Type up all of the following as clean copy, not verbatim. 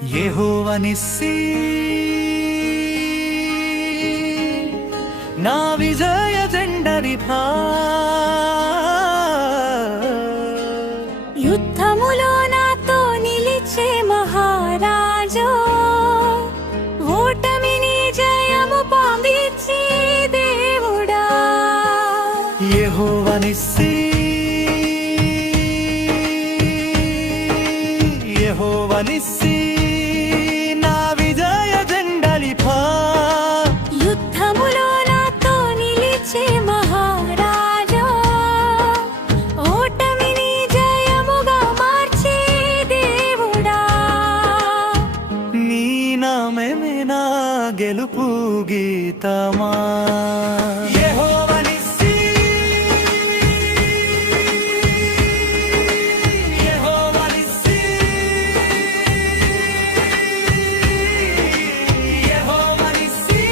యెహోవా నిస్సీ నా విజయ జెండరిపా యుద్ధములో నాతో నిలిచే మహారాజు ఓటమిని జయము పొందించే దేవుడా యెహోవా నిస్సీ యెహోవా నిస్సీ నా విజయ జెండరిపా యుద్ధములో నాతో నిలిచే మహారాజు ఓటమిని జయముగా మార్చే దేవుడా నీ నామమే నా గెలుపు గీతమా యెహోవా నిస్సీ యెహోవా నిస్సీ యెహోవా నిస్సీ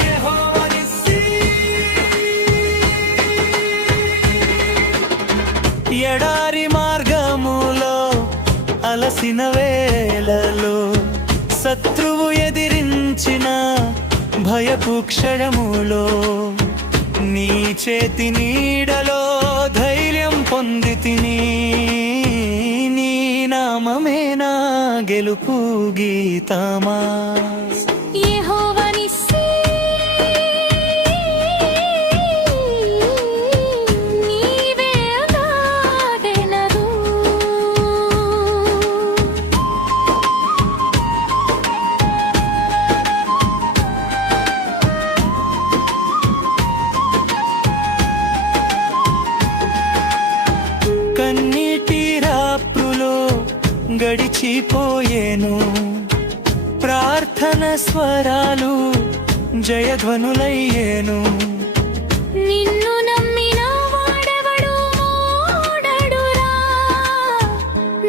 యెహోవా నిస్సీ ఎడారి మార్గములో అలసిన వేళలో శత్రువు ఎదిరించిన భయపు క్షణములో నీ చేతి నీడలో ధైర్యం పొందితిని నీ నామమే నా గెలుపు గీతమా యెహోవా నిస్సీ నీవే నాగెలరు కన్నీటి రాత్రులో గడిచిపోయేను ప్రార్థన స్వరాలు జయధ్వనులయ్యేను నిన్ను నమ్మిన వాడెవడు మోడడురా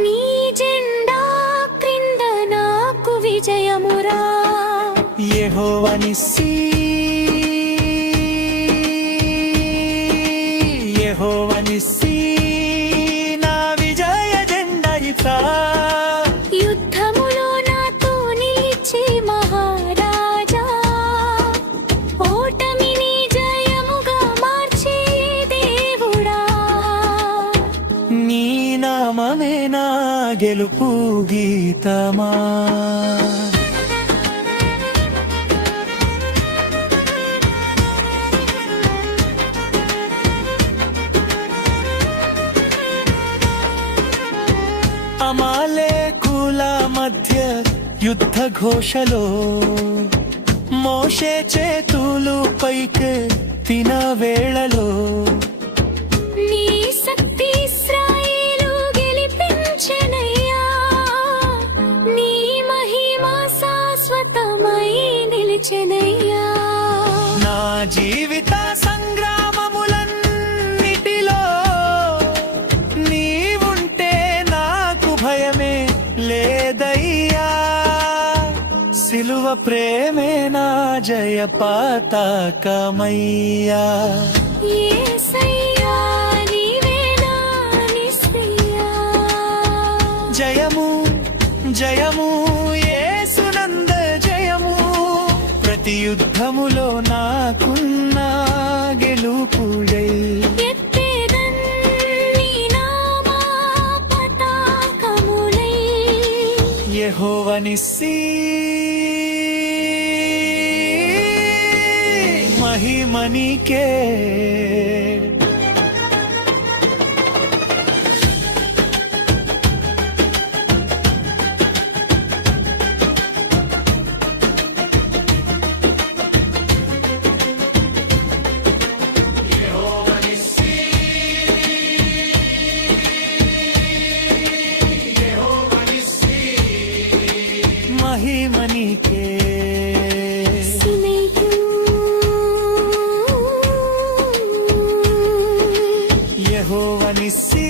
నీ జెండా క్రింద నాకు విజయమురా యెహోవా నిస్సీ యెహోవా నిస్సీ నా విజయ జెండయితా యుద్ధములో నాతో నిలిచే మహారాజా ఓటమిని జయముగా మార్చే దేవుడా నీ నామమే నా గెలుపు గీతమా అమాలేకుల మధ్య యుద్ధ ఘోషలో మోషే చేతులు పైకి తిన వేళలో నీ శక్తి ఇశ్రాయేలు గెలిపించెనయ్యా నీ మహిమ శాశ్వతమై నిలిచెనయ్యా నా జీవిత సంగ్రామములన్నిటిలో నీవుంటే నాకు భయమే లేదయ్యా సిలువ ప్రేమే నా జయ పతాకమయ్యా యేసయ్యా నీవే నా నిస్సయ్యా జయము జయము యేసునంద జయము ప్రతి యుద్ధములో నాకున్న గెలుపుడై ఎత్తేదన్ నీ నామ పతాకములై యెహోవా నిస్సీ మహిమ నీకే మహిమ నీకే సినయ్యూ యెహోవా నిస్సీ